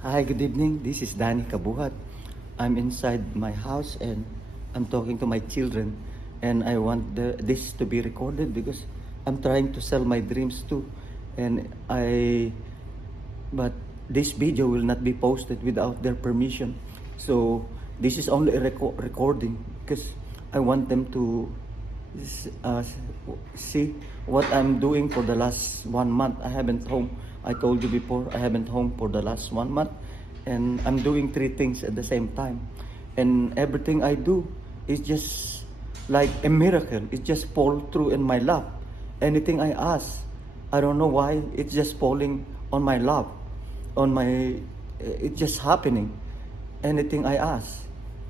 Hi, good evening. This is Danny Kabuhat. I'm inside my house and I'm talking to my children, and I want this to be recorded because I'm trying to sell my dreams too. And but this video will not be posted without their permission. So this is only a recording because I want them to uh, see what I'm doing for the last 1 month. I haven't home. I told you before, I haven't home for the last 1 month, and I'm doing 3 things at the same time. And everything I do is just like a miracle. It just fall through in my lap. Anything I ask, I don't know why it's just falling on my lap, on my. It's just happening. Anything I ask.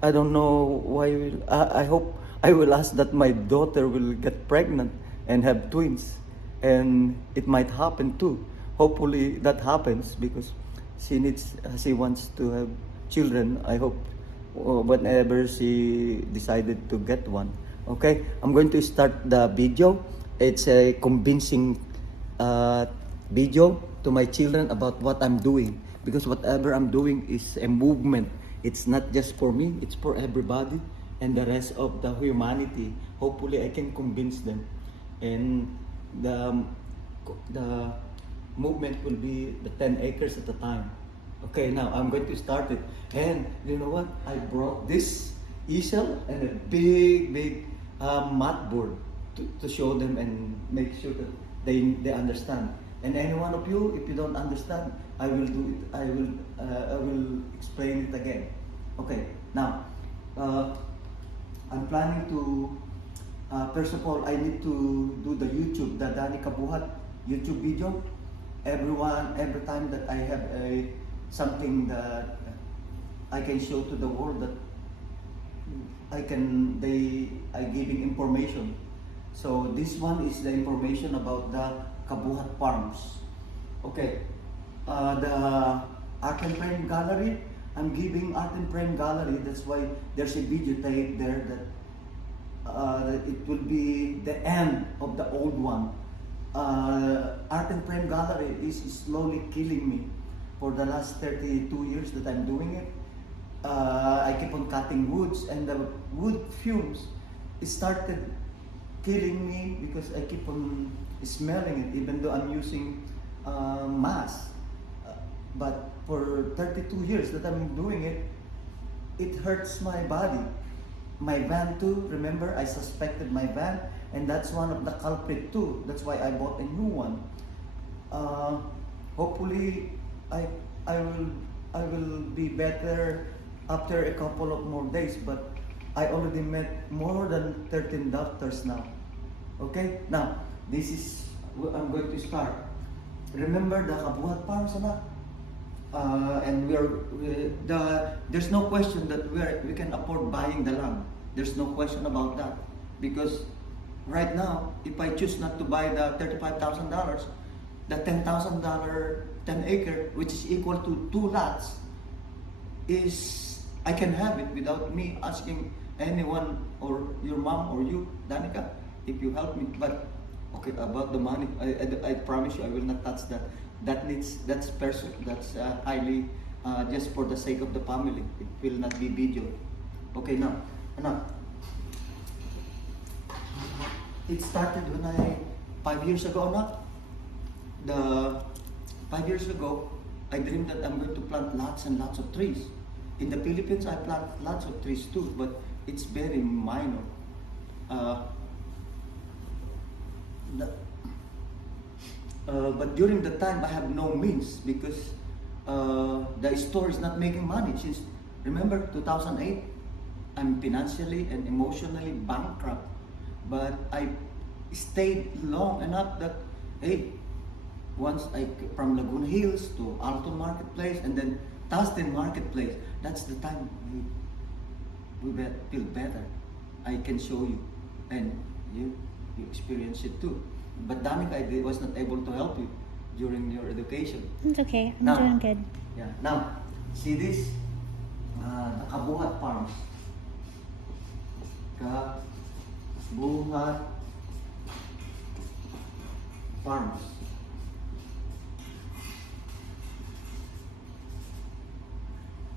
I don't know why. I hope I will ask that my daughter will get pregnant and have twins, and it might happen too. Hopefully that happens because she wants to have children. I hope whenever she decided to get one. Okay, I'm going to start the video. It's a convincing uh, video to my children about what I'm doing, because whatever I'm doing is a movement. It's not just for me, it's for everybody and the rest of the humanity. Hopefully I can convince them, and the movement will be the 10 acres at a time. Okay, now I'm going to start it. And you know what? I brought this easel and a big mat board to show them and make sure that they understand. And any one of you, if you don't understand, I will do it. I will explain it again. Okay. Now, I'm planning to. First of all, I need to do the YouTube, the Dani Kabuhat YouTube video. Every time that I have something that I can show to the world, that I giving information. So this one is the information about the Kabuhat Farms. Okay, the Art and Frame Gallery, I'm giving Art and Frame Gallery. That's why there's a videotape there that it will be the end of the old one. Art and Frame Gallery is slowly killing me for the last 32 years that I'm doing it. I keep on cutting woods, and the wood fumes started killing me because I keep on smelling it, even though I'm using mask. But for 32 years that I'm doing it, it hurts my body. My van too, remember I suspected my van, and that's one of the culprit too. That's why I bought a new one. Hopefully I will be better after a couple of more days, but I already met more than 13 doctors now. Okay? Now, this is where I'm going to start. Remember the Kabuhat Farms, anak? And there's no question that we can afford buying the land. There's no question about that, because right now, if I choose not to buy the $35,000, the $10,000 10 acre, which is equal to 2 lots, is I can have it without me asking anyone, or your mom or you, Danica, if you help me. But okay, about the money, I promise you I will not touch that. That's personal. That's highly just for the sake of the family. It will not be video. Okay, now. It started when 5 years ago, the 5 years ago, I dreamed that I'm going to plant lots and lots of trees. In the Philippines, I plant lots of trees too, but it's very minor. But during the time, I have no means because the store is not making money. Since, remember, 2008, I'm financially and emotionally bankrupt. But I stayed long enough that, hey, once from Laguna Hills to Alton Marketplace and then Tustin Marketplace, that's the time we feel better. I can show you, and you experience it too. But Danica, I was not able to help you during your education. It's okay. I'm doing good. Yeah. Now, see this? The Kabuhat Farms. Kabuhat Farms.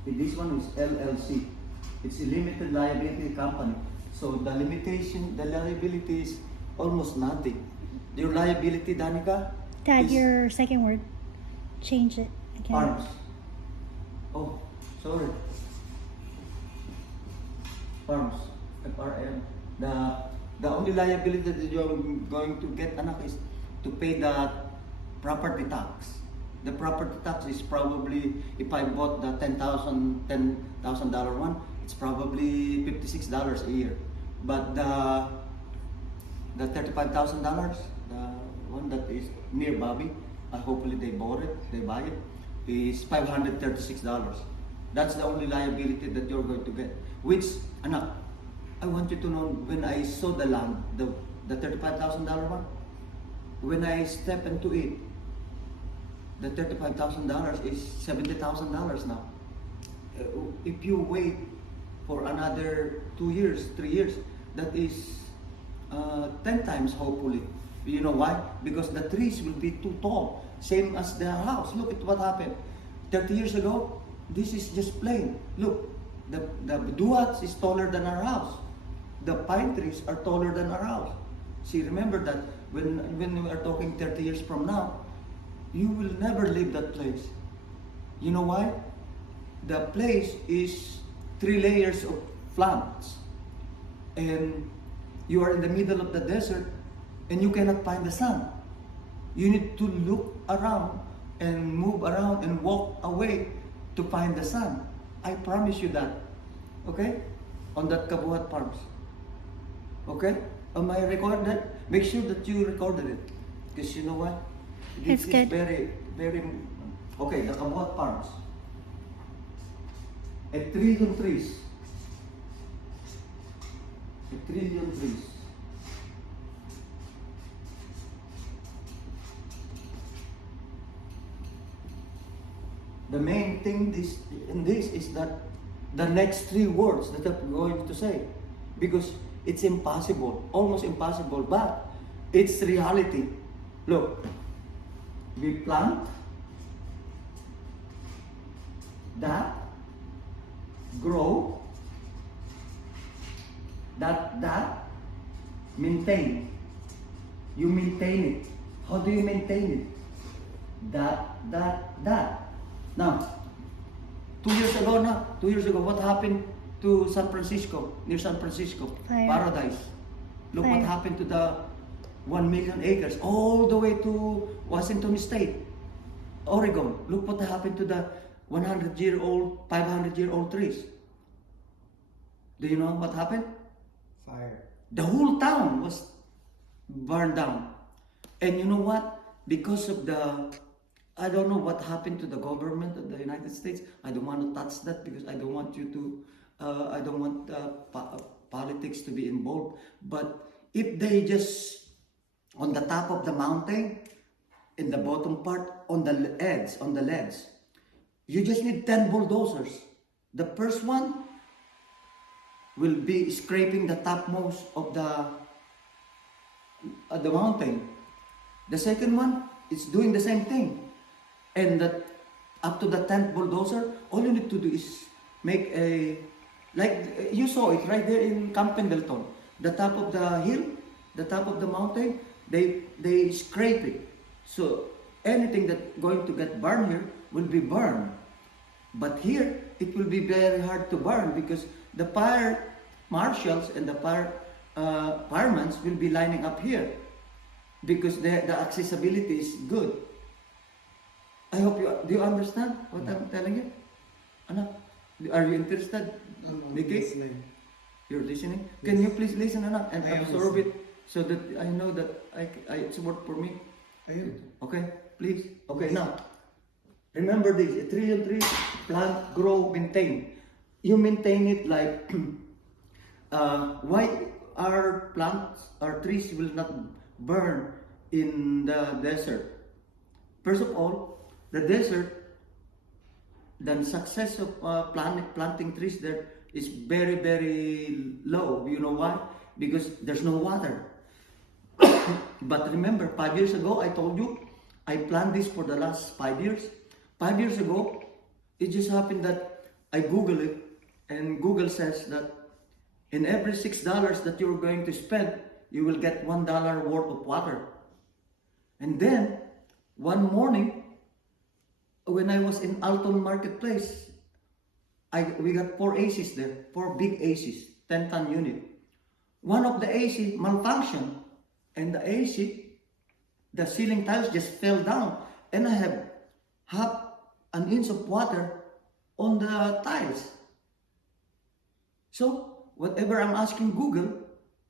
This one is LLC. It's a limited liability company. So the liability is almost nothing. Your liability, Danica, Dad, is your second word. Change it again. farms. Oh, sorry. Farms. FRM. The only liability that you're going to get, anak, is to pay the property tax. The property tax is probably, if I bought the $10,000 one, it's probably $56 a year. But the $35,000, the one that is near Bobby, hopefully they buy it, is $536. That's the only liability that you're going to get. Which, anak, I want you to know, when I saw the land, the $35,000 one, when I step into it, the $35,000 is $70,000 now. If you wait for another 2 years, 3 years, that is 10 times hopefully. You know why? Because the trees will be too tall, same as the house. Look at what happened 30 years ago. This is just plain. Look, the duats is taller than our house. The pine trees are taller than our house. See, remember that when we are talking 30 years from now, you will never leave that place. You know why? The place is 3 layers of plants, and you are in the middle of the desert, and you cannot find the sun. You need to look around and move around and walk away to find the sun. I promise you that. Okay? On that Kabuhat Farms. Okay? Am I recorded? Make sure that you recorded it. Because you know what? It's This good. is very, very... Okay, the Kabuhat Farms. A trillion trees. A trillion trees. The main thing in this is that the next 3 words that I'm going to say, because it's impossible, almost impossible, but it's reality. Look, we plant, that, grow, that, maintain. You maintain it. How do you maintain it? That. Now, 2 years ago, what happened to San Francisco, near San Francisco? Fire. Paradise. Look what Fire. happened to the 1 million acres, all the way to Washington State, Oregon. Look what happened to the 100-year-old, 500-year-old trees. Do you know what happened? Fire. The whole town was burned down. And you know what? Because of I don't know what happened to the government of the United States. I don't want to touch that because I don't want you to, I don't want politics to be involved. But if they just, on the top of the mountain, in the bottom part, on the ledge, you just need 10 bulldozers. The first one will be scraping the topmost of the mountain. The second one is doing the same thing. And up to the 10th bulldozer, all you need to do is make like you saw it right there in Camp Pendleton. The top of the hill, the top of the mountain, they scrape it. So anything that's going to get burned here will be burned. But here, it will be very hard to burn because the fire marshals and the firemen will be lining up here because the accessibility is good. I hope do you understand what I'm telling you? Anak, are you interested? Nikki? Listening. You're listening? Yes. Can you please listen, Anak, and I am absorb it listening. so that I know that it's work for me? Ayun. Okay, please. Okay, now, remember this, a trillion trees, plant, grow, maintain. You maintain it like, why our trees will not burn in the desert? First of all, the desert, the success of planting trees there is very, very low. You know why? Because there's no water. But remember, 5 years ago, I told you, I planned this for the last 5 years. 5 years ago, it just happened that I Google it, and Google says that in every $6 that you're going to spend, you will get $1 worth of water. And then, one morning, when I was in Alton Marketplace, we got 4 ACs there, 4 big ACs, 10-ton unit. One of the AC malfunctioned, and the AC, the ceiling tiles just fell down, and I have half an inch of water on the tiles. So, whatever I'm asking Google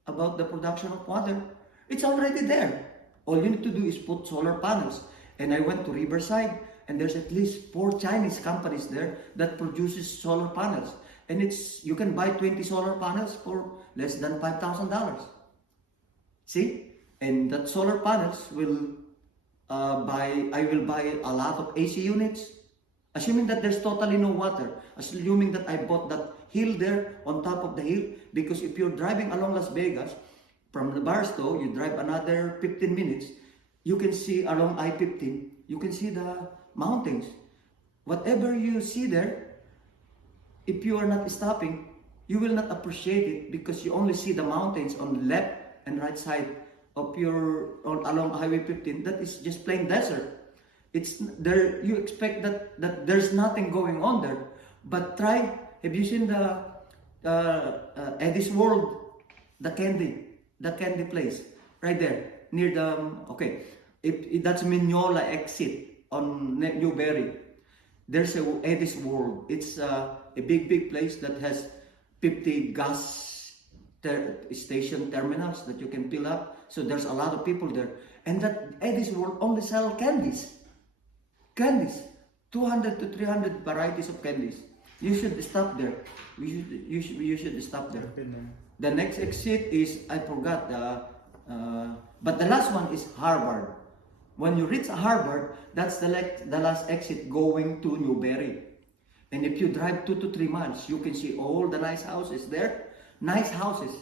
about the production of water, it's already there. All you need to do is put solar panels. And I went to Riverside, and there's at least 4 Chinese companies there that produces solar panels. And you can buy 20 solar panels for less than $5,000. See? And that solar panels I will buy a lot of AC units, assuming that there's totally no water, assuming that I bought that hill there on top of the hill, because if you're driving along Las Vegas, from the Barstow, you drive another 15 minutes, you can see along I-15, you can see the mountains. Whatever you see there, if you are not stopping, you will not appreciate it, because you only see the mountains on the left and right side of along Highway 15. That is just plain desert. It's there. You expect that there's nothing going on there, but try. Have you seen the Eddie's World, the candy place right there near the okay? That's Mignola exit on Newberry. There's a Eddie's World. It's a big place that has 50 gas station terminals that you can fill up. So there's a lot of people there. And that Eddie's World only sell candies. 200 to 300 varieties of candies. You should stop there. You should stop there. The next exit is, I forgot, but the last one is Harvard. When you reach Harvard, that's the last exit going to Newberry. And if you drive 2 to 3 miles, you can see all the nice houses there. Nice houses.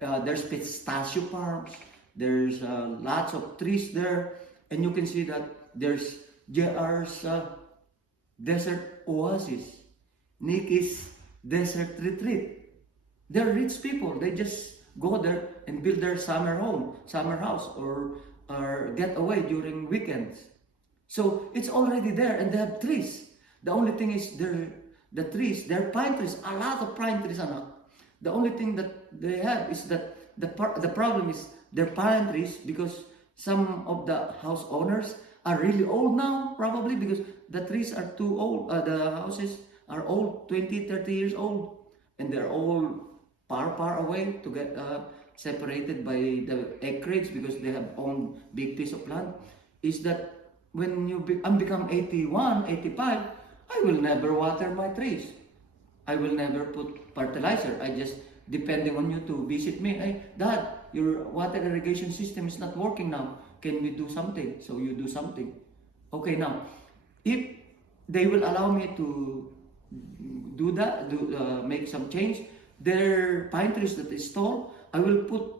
There's pistachio farms. There's lots of trees there. And you can see that there's JR's desert oasis. Nikki's desert retreat. They're rich people. They just go there and build their summer house, or get away during weekends. So it's already there, and they have trees. The only thing is the trees, they're pine trees, a lot of pine trees. The only thing that they have is that the problem is they're pine trees, because some of the house owners are really old now, probably because the trees are too old. The houses are old, 20, 30 years old, and they're all far away to get separated by the acreage, because they have owned big piece of land. Is that when you become 81, 85, I will never water my trees. I will never put fertilizer. I just depending on you to visit me. Hey, Dad, your water irrigation system is not working now. Can we do something? So you do something. Okay, now, if they will allow me to do that, make some change, their pine trees that is tall, I will put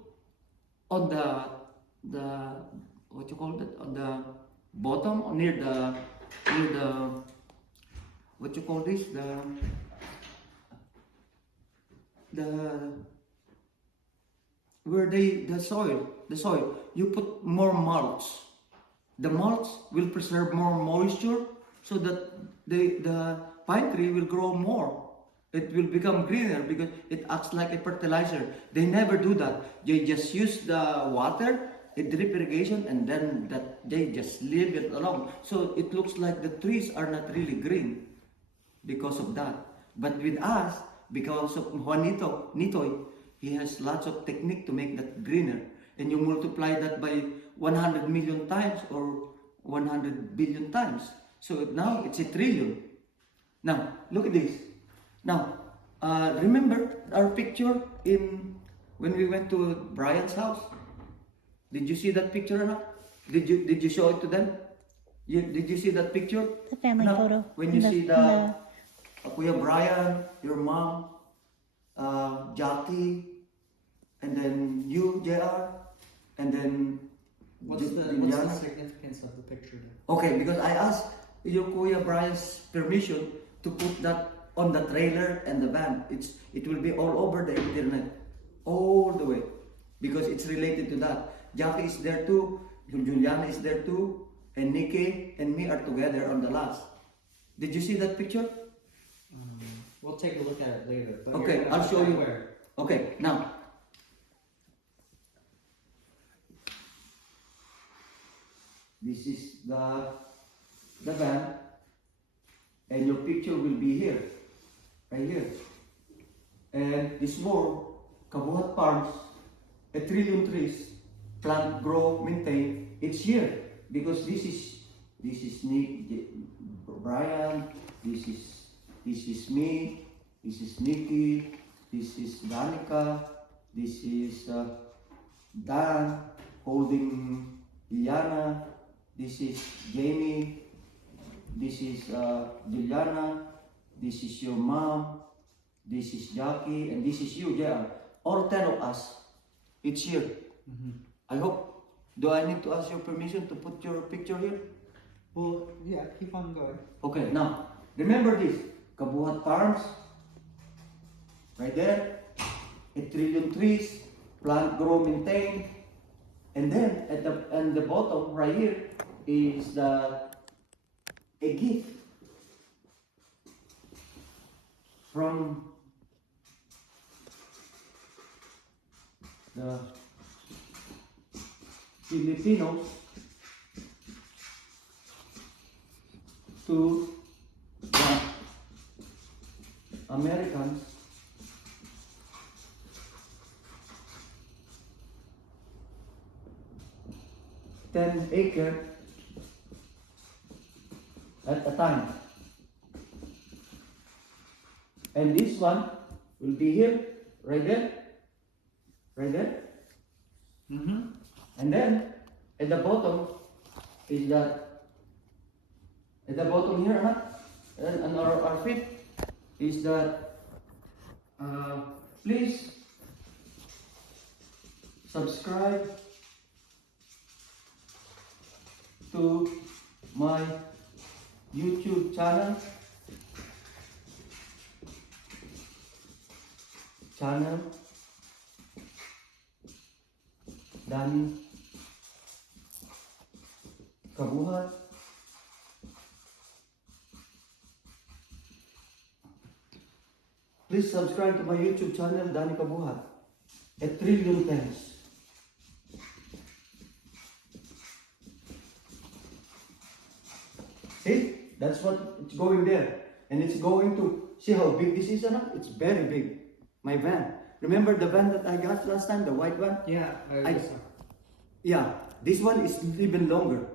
on the what you call it, on the bottom, or near the what you call this, the soil, you put more mulch. The mulch will preserve more moisture, so that the pine tree will grow more. It will become greener because it acts like a fertilizer. They never do that. They just use the water, a drip irrigation, and then they just leave it alone. So it looks like the trees are not really green because of that. But with us, because of Juanito, he has lots of technique to make that greener. And you multiply that by 100 million times or 100 billion times. So now it's a trillion. Now, look at this. Now, remember our picture when we went to Brian's house? Did you see that picture or not? Did you show it to them? Did you see that picture? The family photo. When you see the Kuya Brian, your mom, Jackie, and then you, JR, and then What's the significance of the picture then? Okay, because I asked your Kuya Brian's permission to put that on the trailer and the van. It will be all over the internet, all the way, because it's related to that. Jackie is there too, Juliana is there too, and Nikki and me are together on the last. Did you see that picture? We'll take a look at it later. But Okay, you're I'll show you. where. Okay, now. This is the van, and your picture will be here, right here. And this more, Kabuhat Farms, a trillion trees, plant, grow, maintain. It's here because this is Nick, Brian, this is me, this is Nikki, this is Danica, this is Dan holding Liana, this is Jamie, this is Juliana, this is your mom, this is Jackie, and this is you, yeah. All 10 of us. It's here. I hope. Do I need to ask your permission to put your picture here? Well, yeah, keep on going. Okay, now, remember this. Kabuhat Farms, right there. A trillion trees, plant, grow, maintain. And then, at the bottom, right here, is a gift from the Pilipinos to the Americans. Ten acre at a time. And this one will be here, right there, right there. And then at the bottom is that, at the bottom here, and our feet is that, please subscribe to my YouTube channel, Dani Kabuhat. Please subscribe to my YouTube channel, Dani Kabuhat. A trillion thanks. See? That's what it's going there. And it's going to, see how big this is, Anak? It's very big. My van. Remember the van that I got last time, the white van? Yeah, Yeah, this one is even longer.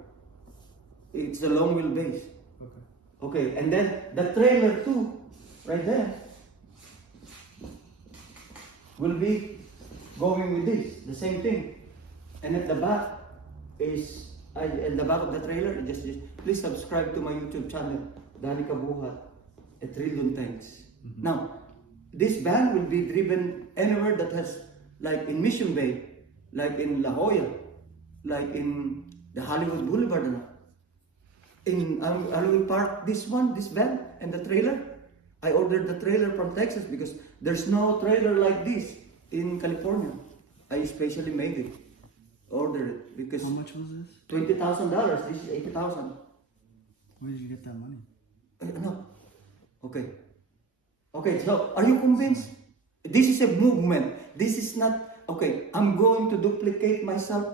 It's a long wheelbase. Okay. Okay, and then the trailer too, right there, will be going with this, the same thing. And at the back is, at the back of the trailer, just please subscribe to my YouTube channel, Dani Kabuhat. A trillion thanks. Now, this van will be driven anywhere that has, like in Mission Bay, like in La Jolla, like in the Hollywood Boulevard. I will park this van and the trailer. I ordered the trailer from Texas because there's no trailer like this in California. I specially made it, ordered it because. How much was this? $20,000. This is $80,000. Where did you get that money? No. Okay. Okay, so are you convinced? This is a movement. This is not, okay, I'm going to duplicate myself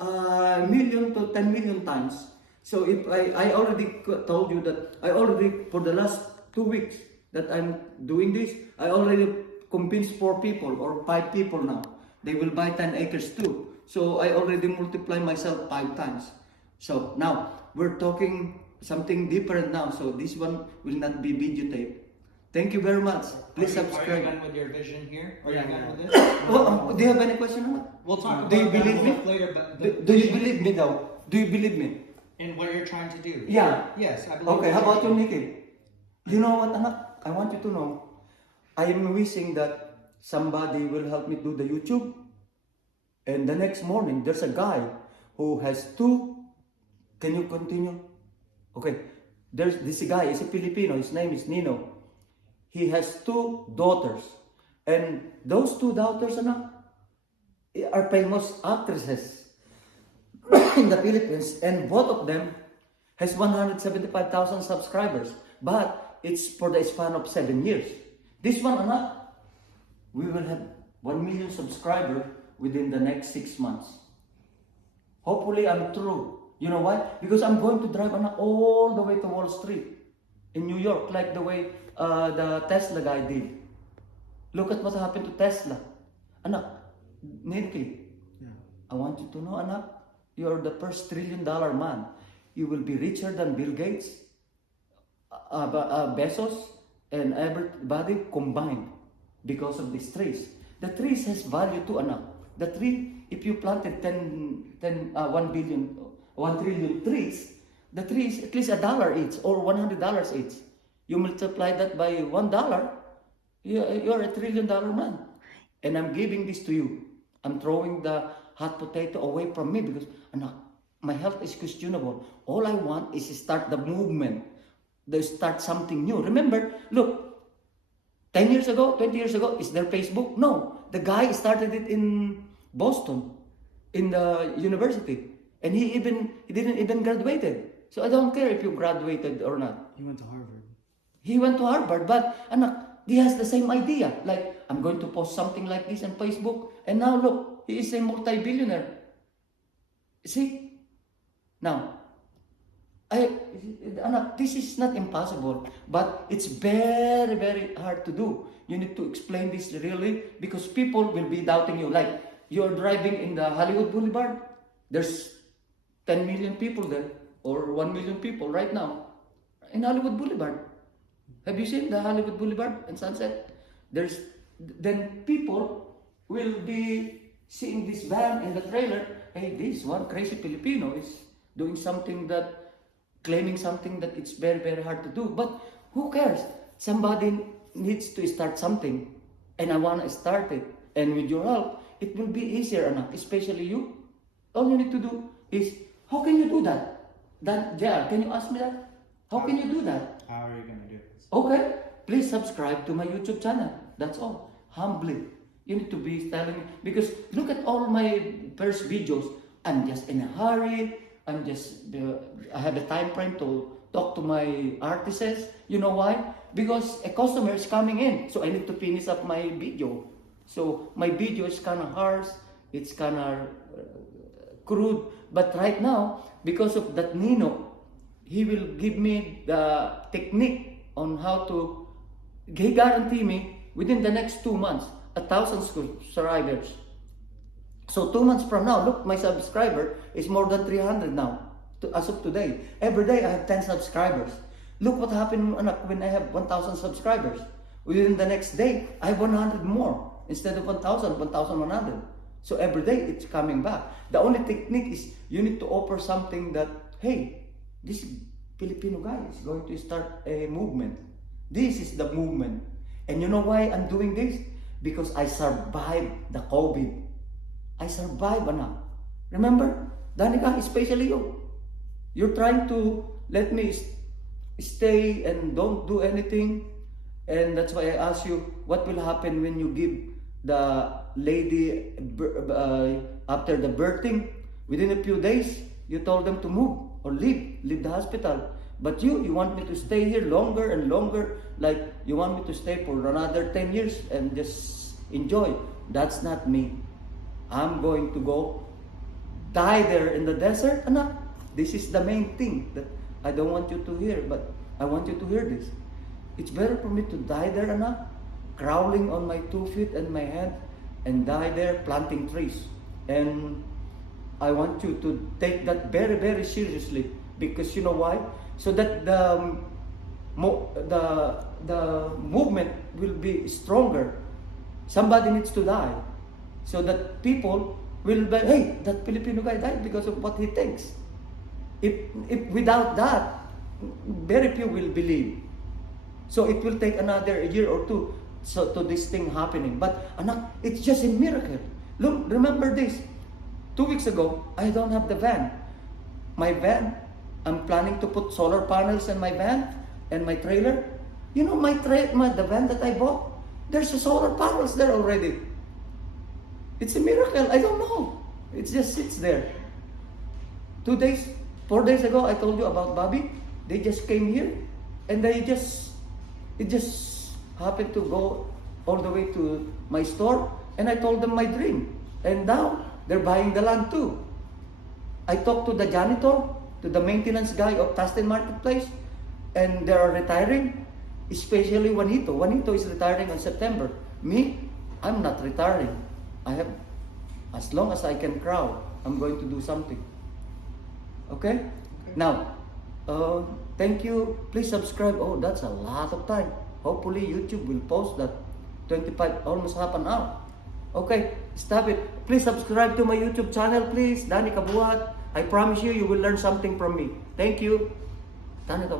a million to 10 million times. So if I already told you that I already, for the last 2 weeks that I'm doing this, I already convinced 4 people or 5 people now. They will buy 10 acres too. So I already multiply myself 5 times. So now we're talking something different now. So this one will not be videotape. Thank you very much. Please Are you subscribe. done with your vision here? Are you Yeah, done with Oh, this? do you have any question on that? We'll talk about Do you that believe me? stuff later, but Do you believe me though? Do you believe me? in what you're trying to do. Yeah. Yes, I believe. Okay, what how you're about you, doing. Nikki? You know what, anak? I want you to know, I am wishing that somebody will help me do the YouTube. And the next morning, there's a guy who has 2. Can you continue? Okay. There's this guy, he's a Filipino. His name is Nino. He has two daughters. And those two daughters are famous actresses in the Philippines. And both of them has 175,000 subscribers. But it's for the span of 7 years. This one, we will have 1 million subscribers within the next 6 months. Hopefully, I'm true. You know why? Because I'm going to drive all the way to Wall Street in New York, like the way the Tesla guy did. Look at what happened to Tesla. Anak, Ninki, Yeah. I want you to know, anak, you're the first $1 trillion man. You will be richer than Bill Gates, Bezos, and everybody combined because of these trees. The trees has value too, anak. The tree, if you planted 1 trillion trees, the tree is at least $1 each or $100 each. You multiply that by $1, you're a $1 trillion man. And I'm giving this to you. I'm throwing the hot potato away from me because my health is questionable. All I want is to start the movement. They start something new. Remember, look, 10 years ago, 20 years ago, is there Facebook? No. The guy started it in Boston, in the university. And he didn't even graduated. So I don't care if you graduated or not. He went to Harvard. He went to Harvard, but he has the same idea. Like, I'm going to post something like this on Facebook. And now look, he is a multi-billionaire. See? Now, this is not impossible, but it's very, very hard to do. You need to explain this really because people will be doubting you. Like, you're driving in the Hollywood Boulevard, there's 10 million people there, or 1 million people right now in Hollywood Boulevard. Have you seen the Hollywood Boulevard and Sunset? Then people will be seeing this van in the trailer. Hey, this one crazy Filipino is doing something claiming something that it's very, very hard to do. But who cares? Somebody needs to start something. And I want to start it. And with your help, it will be easier enough, especially you. All you need to do is, how can you do that? Can you ask me that? How can you do that? How are you going to do this? Okay, please subscribe to my YouTube channel. That's all. Humbly. You need to be telling me. Because look at all my first videos. I'm just in a hurry. I have a time frame to talk to my artists. You know why? Because a customer is coming in. So I need to finish up my video. So my video is kind of harsh. It's kind of crude. But right now, because of that Nino, he will give me the technique on how to, he guarantee me within the next 2 months, 1,000 subscribers. So 2 months from now, look, my subscriber is more than 300 now, as of today. Every day I have 10 subscribers. Look what happened when I have 1,000 subscribers. Within the next day, I have 100 more. Instead of 1,000, 1,100. So every day, it's coming back. The only technique is you need to offer something that, hey, this Filipino guy is going to start a movement. This is the movement. And you know why I'm doing this? Because I survived the COVID. I survived, anak. Remember? Danica, especially you. You're trying to let me stay and don't do anything. And that's why I ask you, what will happen when you give the lady after the birthing? Within a few days, you told them to move or leave the hospital. But you want me to stay here longer and longer, like you want me to stay for another 10 years and just enjoy. That's not me. I'm going to go die there in the desert. Anak, this is the main thing that I don't want you to hear, but I want you to hear this. It's better for me to die there, anak, crawling on my 2 feet and my head, and die there planting trees. And I want you to take that very, very seriously, because you know why? So that the movement will be stronger. Somebody needs to die, so that people will be, hey, that Filipino guy died because of what he thinks. If without that, very few will believe. So it will take another year or two to this thing happening. But anak, it's just a miracle. Look, remember this. 2 weeks ago, I don't have the van. My van, I'm planning to put solar panels in my van and my trailer. You know the van that I bought. There's a solar panels there already. It's a miracle. I don't know. It just sits there. 4 days ago, I told you about Bobby. They just came here, and it just happened to go all the way to my store, and I told them my dream. And now they're buying the land too. I talked to the janitor, to the maintenance guy of Tustin Marketplace, and they are retiring, especially Juanito. Juanito is retiring on September. Me, I'm not retiring. As long as I can crawl, I'm going to do something. Okay? Now, thank you. Please subscribe. Oh, that's a lot of time. Hopefully, YouTube will post that 25, almost half an hour. Okay, stop it. Please subscribe to my YouTube channel, please. Danny Kabuhat. I promise you, you will learn something from me. Thank you. Turn it off.